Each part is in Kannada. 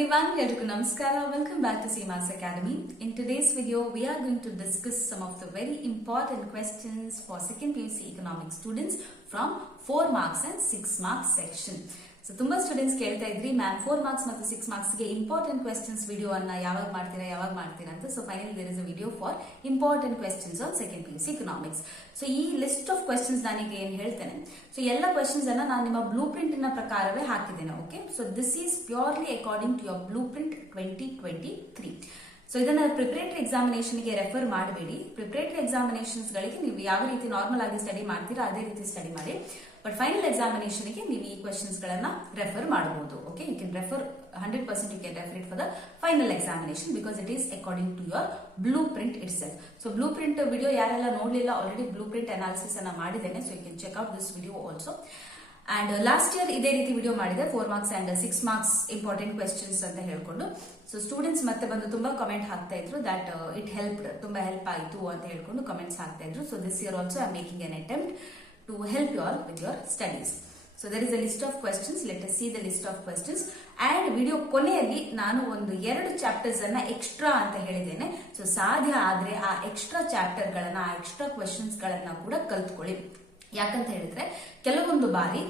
everyone, Namaskara. Welcome back to Seema's Academy. In today's video, we are going to discuss some of the very important questions for second PUC economics students from 4 marks and 6 marks section. So, ತುಂಬಾ ಸ್ಟೂಡೆಂಟ್ಸ್ ಕೇಳ್ತಾ ಇದ್ರಿ ಮ್ಯಾಮ್ 4 ಮಾರ್ಕ್ಸ್ ಮತ್ತು 6 ಮಾರ್ಕ್ಸ್ ಗೆ ಇಂಪಾರ್ಟೆಂಟ್ ಕ್ವೆಶ್ಚನ್ಸ್ ವಿಡಿಯೋ ಅನ್ನ ಯಾವಾಗ ಮಾಡ್ತೀರಾ ಅಂತ. So finally there is a video for important questions on second PUC economics. So ಈ ಲಿಸ್ಟ್ ಆಫ್ ಕ್ವೆಶ್ಚನ್ಸ್ ನಾನೀಗ ಏನ್ ಹೇಳ್ತೇನೆ, ಸೊ ಎಲ್ಲ ಕ್ವೆಶ್ಚನ್ಸ್ ಅನ್ನ ನಾನು ನಿಮ್ಮ ಬ್ಲೂ ಪ್ರಿಂಟ್ ನ ಪ್ರಕಾರವೇ ಹಾಕಿದ್ದೇನೆ. Okay, so this is purely according to your blueprint 2023. So ಇದನ್ನ ಪ್ರಿಪರೇಟರಿ ಎಕ್ಸಾಮಿನೇಷನ್ ಗೆ ರೆಫರ್ ಮಾಡಬೇಡಿ. ಪ್ರಿಪರೇಟರಿ ಎಕ್ಸಾಮಿನೇಷನ್ಸ್ ಗಳಿಗೆ ನೀವು ಯಾವ ರೀತಿ ನಾರ್ಮಲ್ ಆಗಿ ಸ್ಟಡಿ ಮಾಡ್ತೀರಾ ಅದೇ ರೀತಿ ಸ್ಟಡಿ ಮಾಡಿ. ಬಟ್ ಫೈನಲ್ ಎಕ್ಸಾಮಿನೇಷನ್ ಗೆ ನೀವು ಈ ಕ್ವೆಶ್ಚನ್ಸ್ ಗಳನ್ನ ರೆಫರ್ ಮಾಡಬಹುದು. Okay, you can refer 100% you can refer it for the final examination because it is according to your blueprint itself. So blueprint video ಯಾರೆಲ್ಲ ನೋಡ್ಲಿಲ್ಲ, ಆಲ್ರೆಡಿ ಬ್ಲೂ ಪ್ರಿಂಟ್ ಅನಾಲಿಸಿಸ್ ಅನ್ನ ಮಾಡಿದ್ದೇನೆ. So you can check out this video also. And last year ಇದೇ ರೀತಿ ವಿಡಿಯೋ ಮಾಡಿದೆ 4 marks and 6 marks important questions ಅಂತ ಹೇಳ್ಕೊಂಡು. ಸೊ ಸ್ಟೂಡೆಂಟ್ಸ್ ಮತ್ತೆ ಬಂದು ತುಂಬಾ ಕಮೆಂಟ್ ಹಾಕ್ತಾ ಇದ್ರು ದಟ್ ಇಟ್ ಹೆಲ್ಪ್, ತುಂಬಾ ಹೆಲ್ಪ್ ಆಯಿತು ಅಂತ ಹೇಳ್ಕೊಂಡು ಕಮೆಂಟ್ಸ್ ಹಾಕ್ತಾ ಇದ್ರು. So this year also I am making an attempt to help you all with your studies. So there is a list of questions. Let us see the list of questions. And video ಕೊನೆಯಲ್ಲಿ ನಾನು ಒಂದು 2 ಚಾಪ್ಟರ್ಸ್ ಅನ್ನ ಎಕ್ಸ್ಟ್ರಾ ಅಂತ ಹೇಳಿದ್ದೇನೆ. ಸೊ ಸಾಧ್ಯ ಆದ್ರೆ ಆ ಎಕ್ಸ್ಟ್ರಾ ಚಾಪ್ಟರ್ ಗಳನ್ನ, ಆ ಎಕ್ಸ್ಟ್ರಾ ಕ್ವೆಶ್ಚನ್ಸ್ ಗಳನ್ನ ಕೂಡ ಕಲ್ತ್ಕೊಳ್ಳಿ. ಯಾಕಂತ ಹೇಳಿದ್ರೆ ಕೆಲವೊಂದು ಬಾರಿ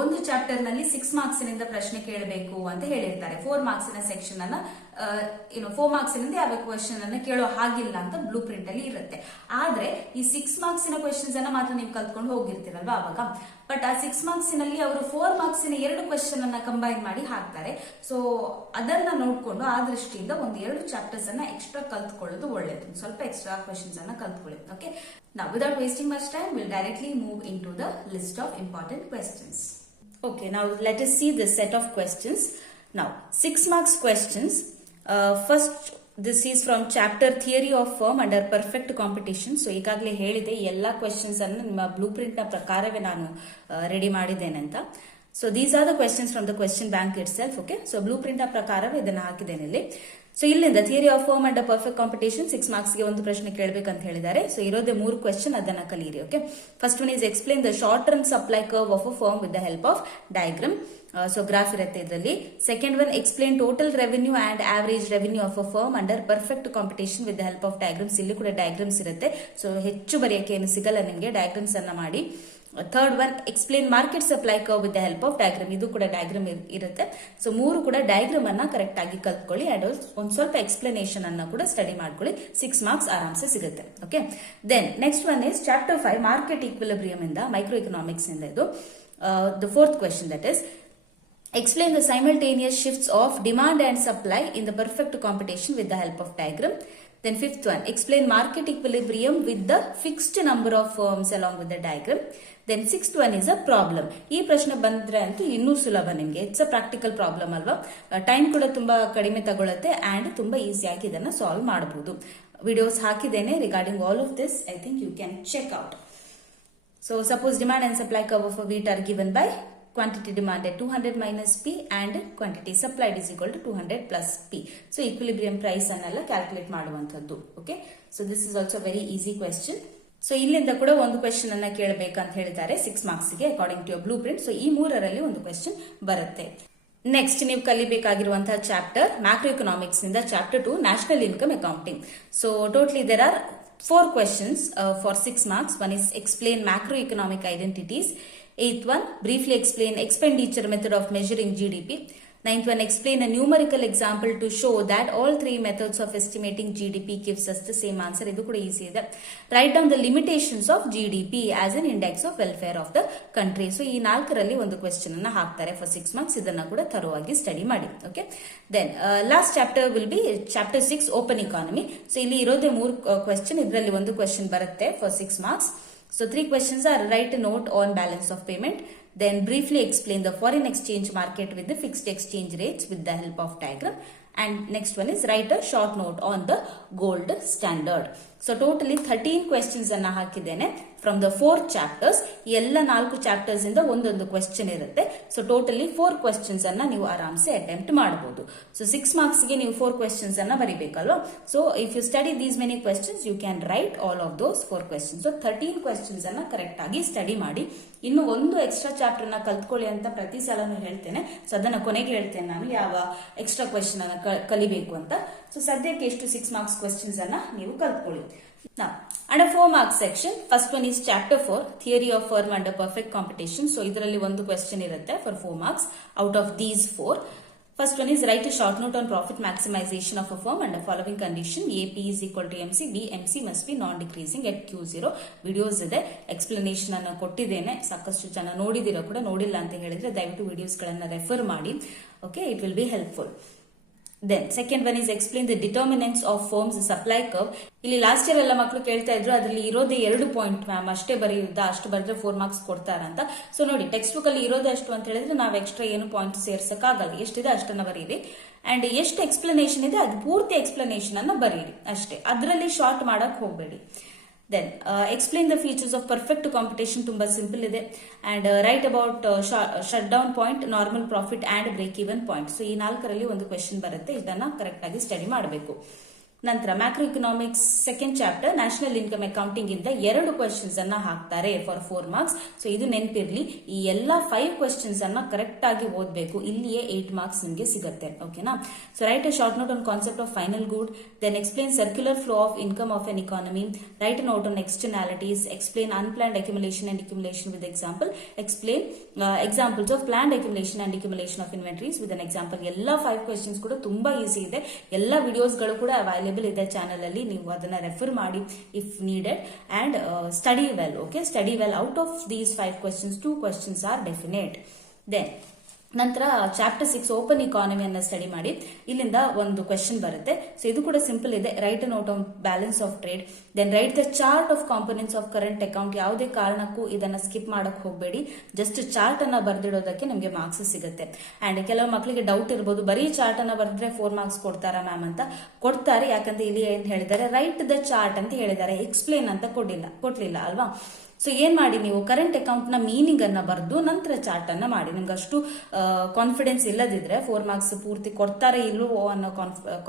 ಒಂದು ಚಾಪ್ಟರ್ ನಲ್ಲಿ 6 ಮಾರ್ಕ್ಸ್ ನಿಂದ ಪ್ರಶ್ನೆ ಕೇಳಬೇಕು ಅಂತ ಹೇಳಿರ್ತಾರೆ. 4 ಮಾರ್ಕ್ಸ್ ಸೆಕ್ಷನ್ ಅನ್ನ 4 ಮಾರ್ಕ್ಸ್ ನಿಂದ ಯಾವ ಕ್ವೆಶ್ಚನ್ ಅನ್ನ ಕೇಳೋ ಹಾಗಿಲ್ಲ ಅಂತ ಬ್ಲೂ ಪ್ರಿಂಟ್ ಅಲ್ಲಿ ಇರುತ್ತೆ. ಆದ್ರೆ ಈ 6 ಮಾರ್ಕ್ಸ್ ಕ್ವೆಶ್ಚನ್ಸ್ ಅನ್ನ ಮಾತ್ರ ನೀವು ಕಲ್ತ್ಕೊಂಡು ಹೋಗಿರ್ತೀರಲ್ವಾ ಅವಾಗ. ಬಟ್ ಆ 6 ಮಾರ್ಕ್ಸ್ ನಲ್ಲಿ ಅವರು 4 ಮಾರ್ಕ್ಸ್ 2 ಕ್ವೆಶ್ಚನ್ ಅನ್ನ ಕಂಬೈನ್ ಮಾಡಿ ಹಾಕ್ತಾರೆ. ಸೊ ಅದನ್ನ ನೋಡ್ಕೊಂಡು ಆ ದೃಷ್ಟಿಯಿಂದ ಒಂದು 2 ಚಾಪ್ಟರ್ಸ್ ಅನ್ನ ಎಕ್ಸ್ಟ್ರಾ ಕಲ್ತ್ಕೊಳ್ಳೋದು ಒಳ್ಳೇದು. ಸ್ವಲ್ಪ ಎಕ್ಸ್ಟ್ರಾ ಕ್ವೆಶ್ಚನ್ಸ್ ಅನ್ನ ಕಲ್ತ್ಕೊಳ್ಳಿ. Okay, now without wasting much time, we'll directly move into the list of important questions. Okay, now let us see this set of questions. Now 6 marks questions. First, this is from chapter theory of firm under perfect competition. So ಈಗಾಗಲೇ ಹೇಳಿದೆ ಎಲ್ಲ ಕ್ವೆಶ್ಚನ್ಸ್ ಅನ್ನು ನಿಮ್ಮ ಬ್ಲೂ ಪ್ರಿಂಟ್ ನ ಪ್ರಕಾರವೇ ನಾನು ರೆಡಿ ಮಾಡಿದ್ದೇನೆ ಅಂತ. So these are the questions from the question bank it self. Okay, so blue print ನ ಪ್ರಕಾರವೇ ಇದನ್ನ ಹಾಕಿದ್ದೇನೆ ಇಲ್ಲಿ. ಸೊ ಇಲ್ಲಿಂದ theory of firm and perfect competition 6 marks ಗೆ ಒಂದು ಪ್ರಶ್ನೆ ಕೇಳಬೇಕಂತ ಹೇಳಿದ್ದಾರೆ. ಸೊ ಇರೋದೇ 3 ಕ್ವೆಶ್ಚನ್, ಅದನ್ನ ಕಲಿಯಿರಿ. Okay, first one is explain the short term supply curve of a firm with the help of diagram. So graph ಇರುತ್ತೆ ಇದರಲ್ಲಿ. Second one explain total revenue and average revenue of a firm under perfect competition with the help of diagrams. ಇಲ್ಲಿ ಕೂಡ ಡಯಾಗ್ರಾಮ್ಸ್ ಇರುತ್ತೆ. ಸೊ ಹೆಚ್ಚು ಬರೆಯಕ್ಕೆ ಏನು ಸಿಗಲ್ಲ ನಿಮಗೆ, ಡಯಾಗ್ರಾಮ್ಸ್ ಅನ್ನ ಮಾಡಿ. Third one explain market supply curve with the help of diagram. ಇದು ಕೂಡ ಡಯಾಗ್ರಾಮ್ ಇರುತ್ತೆ. ಸೊ 3 ಕೂಡ ಡಯಾಗ್ರಾಮ್ ಅನ್ನ ಕರೆಕ್ಟ್ ಆಗಿ ಕಲ್ತ್ಕೊಳ್ಳಿ ಅಂಡ್ ಒಂದ್ ಸ್ವಲ್ಪ ಎಕ್ಸ್ಪ್ಲನೇಷನ್ ಅನ್ನ ಕೂಡ ಸ್ಟಡಿ ಮಾಡ್ಕೊಳ್ಳಿ. 6 ಮಾರ್ಕ್ಸ್ ಆರಾಮ್ಸೆ ಸಿಗುತ್ತೆ. Okay, then next one is chapter 5 market equilibrium ಇಂದ ಮೈಕ್ರೋ ಎಕನಾಮಿಕ್ಸ್ ಇಂದ ಇದು the 4th question, that is explain the simultaneous shifts of demand and supply in the perfect competition with the help of diagram. Then 5th one, explain market equilibrium with the fixed number of firms along with the diagram. Then 6th one is a problem. ಈ ಪ್ರಶ್ನೆ ಬಂದ್ರೆ ಅಂತೂ ಇನ್ನೂ ಸುಲಭ ನಿಮ್ಗೆ. ಇಟ್ಸ್ ಅ ಪ್ರಾಕ್ಟಿಕಲ್ ಪ್ರಾಬ್ಲಮ್ ಅಲ್ವಾ, ಟೈಮ್ ಕೂಡ ತುಂಬಾ ಕಡಿಮೆ ತಗೊಳುತ್ತೆ ಅಂಡ್ ತುಂಬಾ ಈಸಿಯಾಗಿ ಇದನ್ನ ಸಾಲ್ವ್ ಮಾಡಬಹುದು. ವಿಡಿಯೋಸ್ ಹಾಕಿದ್ದೇನೆ regarding all of this. I think you can check out. So suppose demand and supply curve of wheat are given by quantity demanded 200 minus P and quantity supplied is equal to 200 plus P. So equilibrium price ಅನ್ನೆಲ್ಲ ಕ್ಯಾಲ್ಕುಲೇಟ್ ಮಾಡುವಂತದ್ದು. Okay, so this is also very easy question. So ಇಲ್ಲಿಂದ ಕೂಡ ಒಂದು ಕ್ವೆಶ್ಚನ್ ಅನ್ನ ಕೇಳಬೇಕಂತ ಹೇಳಿದ್ದಾರೆ 6 ಮಾರ್ಕ್ಸ್ ಗೆ according to blueprint. So ಈ 3ರಲ್ಲಿ ಒಂದು ಕ್ವೆಶ್ಚನ್ ಬರುತ್ತೆ. ನೆಕ್ಸ್ಟ್ ನೀವು ಕಲಿಬೇಕಾಗಿರುವಂತಹ ಚಾಪ್ಟರ್ ಮ್ಯಾಕ್ರೋ ಎಕನಾಮಿಕ್ಸ್ ನಿಂದ chapter 2 national income accounting. So totally there are 4 questions for 6 marks. One is explain macroeconomic identities. 8th one, briefly explain expenditure method of measuring GDP. 9th one, explain a numerical example to show that all 3 methods of estimating GDP gives us the same answer. Idu kuda easy ide. Write down the limitations of GDP as an index of welfare of the country. So ಈ 4ರಲ್ಲಿ ಒಂದು ಕ್ವೆಶ್ಚನ್ ಅನ್ನ ಹಾಕ್ತಾರೆ ಫಾರ್ 6 ಮಾರ್ಕ್ಸ್. ಇದನ್ನ ಕೂಡ ಥರೋವಾಗಿ ಸ್ಟಡಿ ಮಾಡಿ. Okay, then last chapter will be chapter 6 open economy. So ಇಲ್ಲಿ ಇರೋದೇ 3 ಕ್ವೆಶ್ಚನ್, ಇದರಲ್ಲಿ ಒಂದು ಕ್ವೆಶ್ಚನ್ ಬರುತ್ತೆ for 6 marks. So 3 questions are write a note on balance of payment, then briefly explain the foreign exchange market with the fixed exchange rates with the help of diagram, and next one is write a short note on the gold standard. So totally 13 questions ಅನ್ನ ಹಾಕಿದ್ದೇನೆ ಫ್ರಮ್ ದ 4 ಚಾಪ್ಟರ್ಸ್. ಎಲ್ಲ 4 ಚಾಪ್ಟರ್ಸ್ ಇಂದ ಒಂದೊಂದು ಕ್ವೆಶ್ಚನ್ ಇರುತ್ತೆ. ಸೊ ಟೋಟಲಿ 4 ಕ್ವೆಶ್ಚನ್ಸ್ ಅನ್ನ ನೀವು ಆರಾಮ್ಸೆ ಅಟೆಂಪ್ಟ್ ಮಾಡಬಹುದು. ಸೊ 6 ಮಾರ್ಕ್ಸ್ ಗೆ ನೀವು 4 ಕ್ವೆಶ್ಚನ್ಸ್ ಅನ್ನ ಬರೀಬೇಕಲ್ವಾ. So if you study these many questions you can write all of those 4 questions. So 13 questions ಅನ್ನ ಕರೆಕ್ಟ್ ಆಗಿ ಸ್ಟಡಿ ಮಾಡಿ. ಇನ್ನು ಒಂದು ಎಕ್ಸ್ಟ್ರಾ ಚಾಪ್ಟರ್ ನ ಕಲ್ತ್ಕೊಳ್ಳಿ ಅಂತ ಪ್ರತಿ ಸಲನೂ ಹೇಳ್ತೇನೆ. ಸೊ ಅದನ್ನ ಕೊನೆಗೆ ಹೇಳ್ತೇನೆ ನಾನು ಯಾವ ಎಕ್ಸ್ಟ್ರಾ ಕ್ವೆಶ್ಚನ್ ಅನ್ನ ಕಲಿಬೇಕು ಅಂತ. ಸೊ ಸದ್ಯಕ್ಕೆ ಎಷ್ಟು 6 ಮಾರ್ಕ್ಸ್ ಕ್ವೆಶ್ಚನ್ಸ್ ಅನ್ನ ನೀವು ಕಲ್ತ್ಕೊಳ್ಳಿ. Now, under 4 marks section, first one is chapter 4, theory of firm under perfect competition. So, ಇದರಲ್ಲಿ ಒಂದು question ಇರುತ್ತೆ for 4 marks out of these 4. First one is write a short note on profit maximization of a firm under following condition. A P is equal to MC, B MC must be non-decreasing at Q0. Videos ಇದೆ, ಎಕ್ಸ್ಪ್ಲನೇಷನ್ ಅನ್ನು ಕೊಟ್ಟಿದ್ದೇನೆ. ಸಾಕಷ್ಟು ಜನ ನೋಡಿದಿರೋ ಕೂಡ, ನೋಡಿಲ್ಲ ಅಂತ ಹೇಳಿದ್ರೆ ದಯವಿಟ್ಟು ವಿಡಿಯೋಸ್ ಗಳನ್ನ ರೆಫರ್ ಮಾಡಿ. Okay, it will be helpful. Then second one is explain the determinants of firm's supply curve. ಇಲ್ಲಿ ಲಾಸ್ಟ್ ಇಯರ್ ಎಲ್ಲ ಮಕ್ಕಳು ಕೇಳ್ತಾ ಇದ್ರು, ಅದರಲ್ಲಿ ಇರೋದೇ 2 ಪಾಯಿಂಟ್ ಮ್ಯಾಮ್, ಅಷ್ಟೇ ಬರೆಯುತ್ತಾ, ಅಷ್ಟು ಬರೆದ್ರೆ 4 ಮಾರ್ಕ್ಸ್ ಕೊಡ್ತಾರಂತ. ಸೊ ನೋಡಿ, ಟೆಕ್ಸ್ಟ್ ಬುಕ್ ಅಲ್ಲಿ ಇರೋದೇ ಅಷ್ಟು ಅಂತ ಹೇಳಿದ್ರೆ ನಾವು ಎಕ್ಸ್ಟ್ರಾ ಏನು ಪಾಯಿಂಟ್ ಸೇರ್ಸಕ್ಕಾಗಲ್ಲ. ಎಷ್ಟಿದೆ ಅಷ್ಟನ್ನ ಬರೀರಿ, ಅಂಡ್ ಎಷ್ಟು ಎಕ್ಸ್ಪ್ಲನೇಷನ್ ಇದೆ ಅದು ಪೂರ್ತಿ ಎಕ್ಸ್ಪ್ಲನೇಷನ್ ಅನ್ನ ಬರೀರಿ ಅಷ್ಟೇ. ಅದರಲ್ಲಿ ಶಾರ್ಟ್ ಮಾಡಕ್ ಹೋಗ್ಬೇಡಿ. Then explain the features of perfect competition. ತುಂಬಾ ಸಿಂಪಲ್ ಇದೆ. And write about shut down point, normal profit and break even point. So ಈ 4ರಲ್ಲಿ ಒಂದು ಕ್ವೆಶ್ಚನ್ ಬರುತ್ತೆ, ಇದನ್ನ ಕರೆಕ್ಟ್ ಆಗಿ ಸ್ಟಡಿ ಮಾಡಬೇಕು. ನಂತರ macro economics second chapter national income accounting ಇಂದ 2 ಕ್ವೆಶ್ಚನ್ಸ್ ಅನ್ನ ಹಾಕ್ತಾರೆ ಫಾರ್ 4 ಮಾರ್ಕ್ಸ್. ಸೊ ಇದು ನೆನಪಿರ್ಲಿ, ಈ ಎಲ್ಲಾ 5 ಕ್ವೆಶ್ಚನ್ಸ್ ಅನ್ನ ಕರೆಕ್ಟ್ ಆಗಿ ಓದಬೇಕು. ಇಲ್ಲಿಯೇ 8 ಮಾರ್ಕ್ಸ್ ನಿಮಗೆ ಸಿಗುತ್ತೆ. ಓಕೆನಾ. So write a short note on concept of final good, then explain circular flow of income of an economy, write a note on externalities, explain unplanned accumulation and accumulation with example, explain examples of planned accumulation and accumulation of inventories with an example. ಎಲ್ಲ 5 ಕ್ವೆಶ್ಚನ್ಸ್ ಕೂಡ ತುಂಬಾ ಈಸಿ ಇದೆ. ಎಲ್ಲ ವಿಡಿಯೋಸ್ಗಳು ಕೂಡ ಅವೈಲೇಬಲ್ ಇದೆ ಚಾನಲ್ ಅಲ್ಲಿ, ನೀವು ಅದನ್ನ ರೆಫರ್ ಮಾಡಿ if needed. And study well. Okay, study well. Out of these 5 questions 2 questions are definite. Then ನಂತರ ಚಾಪ್ಟರ್ 6 ಓಪನ್ ಇಕಾನಮಿಯನ್ನ ಸ್ಟಡಿ ಮಾಡಿ. ಇಲ್ಲಿಂದ ಒಂದು ಕ್ವೆಶ್ಚನ್ ಬರುತ್ತೆ. ಸೊ ಇದು ಕೂಡ ಸಿಂಪಲ್ ಇದೆ. Write a note on balance of trade, then write the chart of components of current account. ಯಾವುದೇ ಕಾರಣಕ್ಕೂ ಇದನ್ನ ಸ್ಕಿಪ್ ಮಾಡಕ್ ಹೋಗಬೇಡಿ. ಜಸ್ಟ್ ಚಾರ್ಟ್ ಅನ್ನ ಬರ್ದಿಡೋದಕ್ಕೆ ನಿಮಗೆ ಮಾರ್ಕ್ಸ್ ಸಿಗುತ್ತೆ. ಅಂಡ್ ಕೆಲವು ಮಕ್ಕಳಿಗೆ ಡೌಟ್ ಇರಬಹುದು, ಬರೀ ಚಾರ್ಟ್ ಅನ್ನ ಬರೆದ್ರೆ 4 ಮಾರ್ಕ್ಸ್ ಕೊಡ್ತಾರಾ ಮ್ಯಾಮ್ ಅಂತ. ಕೊಡ್ತಾರೆ, ಯಾಕಂದ್ರೆ ಇಲ್ಲಿ ಏನ್ ಹೇಳಿದ್ದಾರೆ, ರೈಟ್ ದ ಚಾರ್ಟ್ ಅಂತ ಹೇಳಿದ್ದಾರೆ, ಎಕ್ಸ್ಪ್ಲೇನ್ ಅಂತ ಕೊಡ್ಲಿಲ್ಲ ಅಲ್ವಾ. ಸೊ ಏನ್ ಮಾಡಿ, ನೀವು ಕರೆಂಟ್ ಅಕೌಂಟ್ ನ ಮೀನಿಂಗ್ ಅನ್ನ ಬರೆದು ನಂತರ ಚಾರ್ಟ್ ಅನ್ನ ಮಾಡಿ. ನಿಮ್ಗೆ ಅಷ್ಟು ಕಾನ್ಫಿಡೆನ್ಸ್ ಇಲ್ಲದಿದ್ರೆ, 4 ಮಾರ್ಕ್ಸ್ ಪೂರ್ತಿ ಕೊಡ್ತಾರೆ ಇಲ್ಲವೋ ಅನ್ನೋ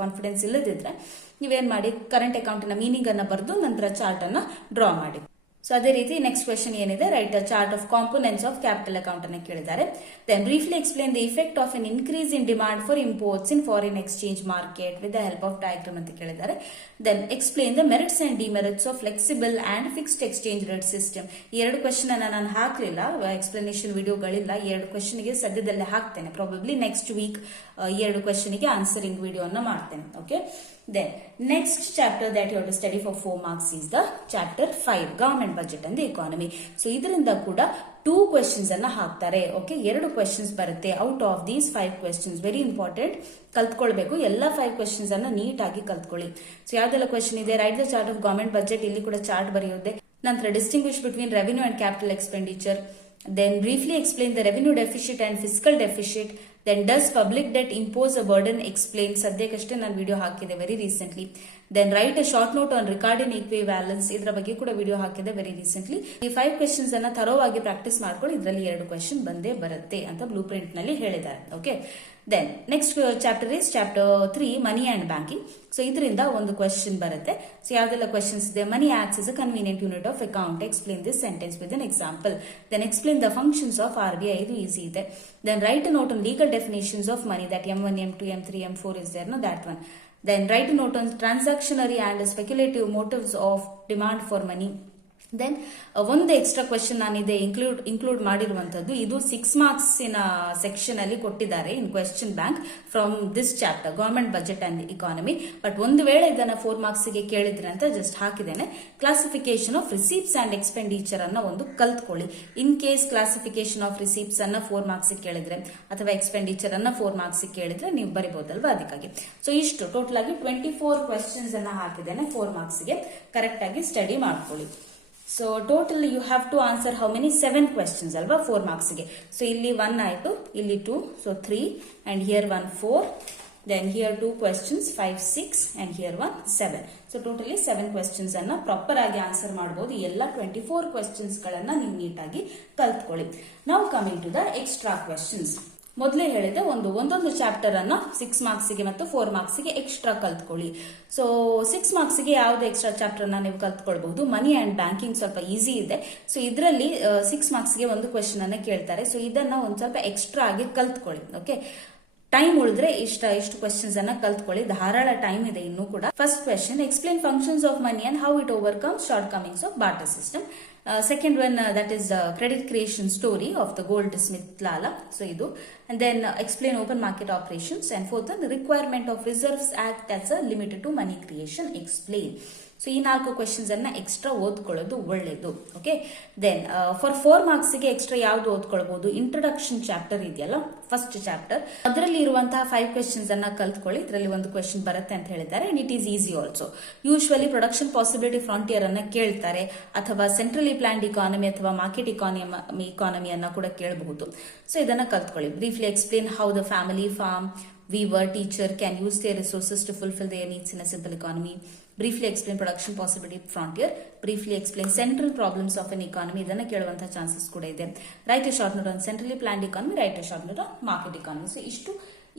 ಕಾನ್ಫಿಡೆನ್ಸ್ ಇಲ್ಲದಿದ್ರೆ ನೀವೇನ್ ಮಾಡಿ, ಕರೆಂಟ್ ಅಕೌಂಟಿನ ಮೀನಿಂಗ್ ಅನ್ನ ಬರೆದು ನಂತರ ಚಾರ್ಟ್ ಅನ್ನ ಡ್ರಾ ಮಾಡಿ. ಸೊ ಅದೇ ರೀತಿ ನೆಕ್ಸ್ಟ್ ಕ್ವೆಶ್ಚನ್ ಏನಿದೆ, write chart of components of capital account ಅನ್ನು ಕೇಳಿದ್ದಾರೆ. Then briefly explain the effect of an increase in demand for imports in foreign exchange market with the help of diagram ಅಂತ ಕೇಳಿದ್ದಾರೆ. Then explain the merits and demerits of flexible and fixed exchange rate system. ಈ 2 ಕ್ವೆಶ್ಚನ್ ಅನ್ನ ನಾನು ಹಾಕಲಿಲ್ಲ, ಎಕ್ಸ್ಪ್ಲನೇಷನ್ ವಿಡಿಯೋಗಳಿಲ್ಲ. ಈ 2 ಕ್ವೆಶ್ಚನ್ ಗೆ ಸದ್ಯದಲ್ಲೇ ಹಾಕ್ತೇನೆ. ಪ್ರಾಬಬ್ಲಿ ನೆಕ್ಸ್ಟ್ ವೀಕ್ 2 ಕ್ವೆಶ್ಚನ್ ಗೆ ಆನ್ಸರಿಂಗ್ ವಿಡಿಯೋ ಅನ್ನ ಮಾಡ್ತೇನೆ. Okay. Then next chapter that you have to study for 4 marks is the chapter 5 government budget and the economy. So ಇದರಿಂದ ಕೂಡ 2 questions ಅನ್ನ ಹಾಕ್ತಾರೆ. ಓಕೆ, 2 questions ಬರುತ್ತೆ out of these 5 questions. Very important, ಕಲ್ತ್ಕೊಳ್ಬೇಕು. ಎಲ್ಲ 5 questions ಅನ್ನ ನೀಟ್ ಆಗಿ ಕಲ್ತ್ಕೊಳ್ಳಿ. ಸೊ ಯಾವ್ದೆಲ್ಲ ಕ್ವೆಶ್ಚನ್ ಇದೆ, write the chart of government budget, ಇಲ್ಲಿ ಕೂಡ ಚಾರ್ಟ್ ಬರೆಯೋದೆ. ನಂತರ distinguish between revenue and capital expenditure. Then briefly explain the revenue deficit and fiscal deficit. Then does public debt impose a burden? Explain. ಸದ್ಯಕ್ಕಷ್ಟೇ ನಾನು ವಿಡಿಯೋ ಹಾಕಿದೆ very recently. Then write a short note on Ricardian equivalence. ಇದರ ಬಗ್ಗೆ ಕೂಡ ವಿಡಿಯೋ ಹಾಕಿದೆ ವೆರಿ ರೀಸೆಂಟ್ಲಿ. ಈ 5 ಕ್ವೆಶ್ಚನ್ಸ್ ಅನ್ನ ಥರೋವಾಗಿ ಪ್ರಾಕ್ಟೀಸ್ ಮಾಡ್ಕೊಳ್ಳಿ. ಇದರಲ್ಲಿ 2 ಕ್ವೆಶ್ಚನ್ ಬಂದೇ ಬರುತ್ತೆ ಅಂತ ಬ್ಲೂ ಪ್ರಿಂಟ್ ನಲ್ಲಿ ಹೇಳಿದ್ದಾರೆ. Okay. Then next chapter is chapter 3 money and banking. So ಇದರಿಂದ ಒಂದು ಕ್ವೆಶ್ಚನ್ ಬರುತ್ತೆ. ಸೊ ಯಾವ್ದೆಲ್ಲ ಕ್ವೆಶ್ಚನ್ಸ್ ಇದೆ, money acts is a convenient unit of account. Explain this sentence with an example. Then explain the functions of RBI. ಇದು ಈಸಿ ಇದೆ. Then write a note on legal definitions of money, that M1, M2, M3, M4 is there, no, that one. Then write a note on transactionary and speculative motives of demand for money. Then ಒಂದು ಎಕ್ಸ್ಟ್ರಾ ಕ್ವೆಶ್ಚನ್ ನಾನಿದೆ ಇನ್ಕ್ಲೂಡ್ ಮಾಡಿರುವಂತದ್ದು. ಇದು 6 ಮಾರ್ಕ್ಸ್ ಸೆಕ್ಷನ್ ಅಲ್ಲಿ ಕೊಟ್ಟಿದ್ದಾರೆ in question bank from this chapter government budget and economy. But ಒಂದು ವೇಳೆ ಇದನ್ನ 4 ಮಾರ್ಕ್ಸ್ ಗೆ ಕೇಳಿದ್ರೆ ಅಂತ ಜಸ್ಟ್ ಹಾಕಿದ್ದೇನೆ. ಕ್ಲಾಸಿಫಿಕೇಶನ್ ಆಫ್ ರಿಸೀಪ್ಟ್ಸ್ ಅಂಡ್ ಎಕ್ಸ್ಪೆಂಡಿಚರ್ ಅನ್ನ ಒಂದು ಕಲ್ತ್ಕೊಳ್ಳಿ. ಇನ್ ಕೇಸ್ ಕ್ಲಾಸಿಫಿಕೇಶನ್ ಆಫ್ ರಿಸೀಪ್ಟ್ಸ್ ಅನ್ನ 4 ಮಾರ್ಕ್ಸ್ ಕೇಳಿದ್ರೆ ಅಥವಾ ಎಕ್ಸ್ಪೆಂಡಿಚರ್ ಅನ್ನ 4 ಮಾರ್ಕ್ಸ್ ಕೇಳಿದ್ರೆ ನೀವು ಬರಿಬಹುದಲ್ವಾ, ಅದಕ್ಕಾಗಿ. ಸೊ ಇಷ್ಟು ಟೋಟಲ್ ಆಗಿ 24 ಕ್ವೆಶ್ಚನ್ಸ್ ಅನ್ನ ಹಾಕಿದ್ದೇನೆ 4 ಮಾರ್ಕ್ಸ್ ಗೆ. ಕರೆಕ್ಟ್ ಆಗಿ ಸ್ಟಡಿ ಮಾಡ್ಕೊಳ್ಳಿ. So total you have to answer how many 7 questions ಅಲ್ವಾ 4 ಮಾರ್ಕ್ಸ್ ಗೆ. ಸೊ ಇಲ್ಲಿ 1 ಆಯ್ತು, ಇಲ್ಲಿ 2, so 3 and here 1 4 Then here 2 questions 5, 6 and here 1 7. So totally 7 questions ಅನ್ನ ಪ್ರಾಪರ್ ಆಗಿ ಆನ್ಸರ್ ಮಾಡಬಹುದು. ಎಲ್ಲ 24 questions ಗಳನ್ನ ನೀವು ನೀಟಾಗಿ ಕಲ್ತ್ಕೊಳ್ಳಿ. Now coming to the extra questions. ಮೊದಲೇ ಹೇಳಿದೆ ಒಂದೊಂದು ಚಾಪ್ಟರ್ ಅನ್ನ 6 ಮಾರ್ಕ್ಸ್ಗೆ ಮತ್ತು 4 ಮಾರ್ಕ್ಸ್ಗೆ ಎಕ್ಸ್ಟ್ರಾ ಕಲ್ತ್ಕೊಳ್ಳಿ. ಸೊ 6 ಮಾರ್ಕ್ಸ್ಗೆ ಯಾವ್ದು ಎಕ್ಸ್ಟ್ರಾ ಚಾಪ್ಟರ್ ಅನ್ನ ನೀವು ಕಲ್ತ್ಕೊಳ್ಬಹುದು. ಮನಿ ಅಂಡ್ ಬ್ಯಾಂಕಿಂಗ್ ಸ್ವಲ್ಪ ಈಸಿ ಇದೆ. ಸೊ ಇದರಲ್ಲಿ 6 ಮಾರ್ಕ್ಸ್ಗೆ ಒಂದು ಕ್ವೆಶನ್ ಅನ್ನ ಕೇಳ್ತಾರೆ. ಸೊ ಇದನ್ನ ಒಂದ್ ಸ್ವಲ್ಪ ಎಕ್ಸ್ಟ್ರಾ ಆಗಿ ಕಲ್ತ್ಕೊಳ್ಳಿ. ಓಕೆ, ಟೈಮ್ ಉಳಿದ್ರೆ ಇಷ್ಟು ಕ್ವೆಶನ್ಸ್ ಅನ್ನ ಕಲ್ತ್ಕೊಳ್ಳಿ. ಧಾರಾಳ ಟೈಮ್ ಇದೆ ಇನ್ನೂ ಕೂಡ. First question, explain functions of money and how it overcome short comings of barter system. Second one, that is credit creation story of the Goldsmith Lala. So idu, and then explain open market operations, and fourth one, the requirement of Reserves Act as a limited to money creation. Explain. So ಈ 4 ಕ್ವೆಶನ್ಸ್ ಅನ್ನ ಎಕ್ಸ್ಟ್ರಾ ಓದ್ಕೊಳ್ಳೋದು ಒಳ್ಳೇದು. ಓಕೆ, ದೆನ್ ಫಾರ್ 4 ಮಾರ್ಕ್ಸ್ಗೆ ಎಕ್ಸ್ಟ್ರಾ ಯಾವ್ದು ಓದ್ಕೊಳ್ಬಹುದು. ಇಂಟ್ರೊಡಕ್ಷನ್ ಚಾಪ್ಟರ್ ಇದೆಯಲ್ಲ, ಫಸ್ಟ್ ಚಾಪ್ಟರ್, ಅದರಲ್ಲಿ ಇರುವಂತಹ 5 ಕ್ವೆಶನ್ಸ್ ಅನ್ನ ಕಲ್ತ್ಕೊಳ್ಳಿ. ಇದರಲ್ಲಿ ಒಂದು ಕ್ವೆಶನ್ ಬರುತ್ತೆ ಅಂತ ಹೇಳಿದ್ದಾರೆ. And it is easy also. Usually production possibility frontier ಅನ್ನ ಕೇಳ್ತಾರೆ, ಅಥವಾ ಸೆಂಟ್ರಲಿ ಪ್ಲಾನ್ಡ್ ಇಕಾನಮಿ ಅಥವಾ ಮಾರ್ಕೆಟ್ ಇಕಾನಮಿಯನ್ನ ಕೂಡ ಕೇಳಬಹುದು. ಸೊ ಇದನ್ನ ಕಲ್ತ್ಕೊಳ್ಳಿ. Briefly explain how the family, farm, weaver, teacher can use their resources to fulfill their needs in a simple economy. Briefly explain production possibility frontier. Briefly explain central problems of an economy. ಇದನ್ನ ಕೇಳುವಂತ ಚಾನ್ಸಸ್ ಕೂಡ ಇದೆ. Write a short note on centrally planned economy. Write a short note on market economy. So ಇಷ್ಟು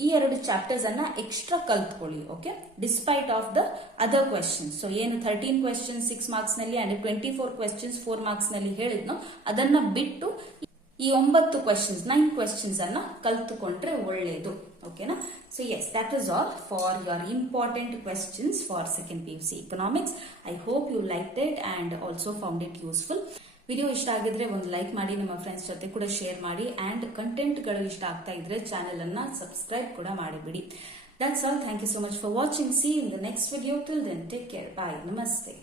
ಈ 2 ಚಾಪ್ಟರ್ಸ್ ಅನ್ನ ಎಕ್ಸ್ಟ್ರಾ ಕಲ್ತ್ಕೊಳ್ಳಿ. Okay, despite of the other questions. So ಏನು 13 ಕ್ವೆಶನ್ಸ್ 6 ಮಾರ್ಕ್ಸ್ ನಲ್ಲಿ ಅಂಡ್ 24 ಕ್ವೆಶನ್ಸ್ 4 ಮಾರ್ಕ್ಸ್ ನಲ್ಲಿ ಹೇಳಿದ್ನೋ ಅದನ್ನ ಬಿಟ್ಟು ಈ 9 ಕ್ವೆಶನ್ಸ್ 9 ಕ್ವೆಶನ್ಸ್ ಅನ್ನ ಕಲ್ತುಕೊಂಡ್ರೆ ಒಳ್ಳೇದು. ಓಕೆನಾ? So yes, that is all for your important questions for second PUC economics. I hope you liked it and also found it useful. Video ಇಷ್ಟ ಆಗಿದ್ರೆ ಒಂದು ಲೈಕ್ ಮಾಡಿ, ನಿಮ್ಮ ಫ್ರೆಂಡ್ಸ್ ಜೊತೆ ಕೂಡ ಶೇರ್ ಮಾಡಿ, ಅಂಡ್ ಕಂಟೆಂಟ್ ಗಳು ಇಷ್ಟ ಆಗ್ತಾ ಇದ್ರೆ ಚಾನೆಲ್ ಅನ್ನ ಸಬ್ಸ್ಕ್ರೈಬ್ ಕೂಡ ಮಾಡಿಬಿಡಿ. That's all. Thank you so much for watching. See in the next video. Till then take care. Bye. ನಮಸ್ತೆ.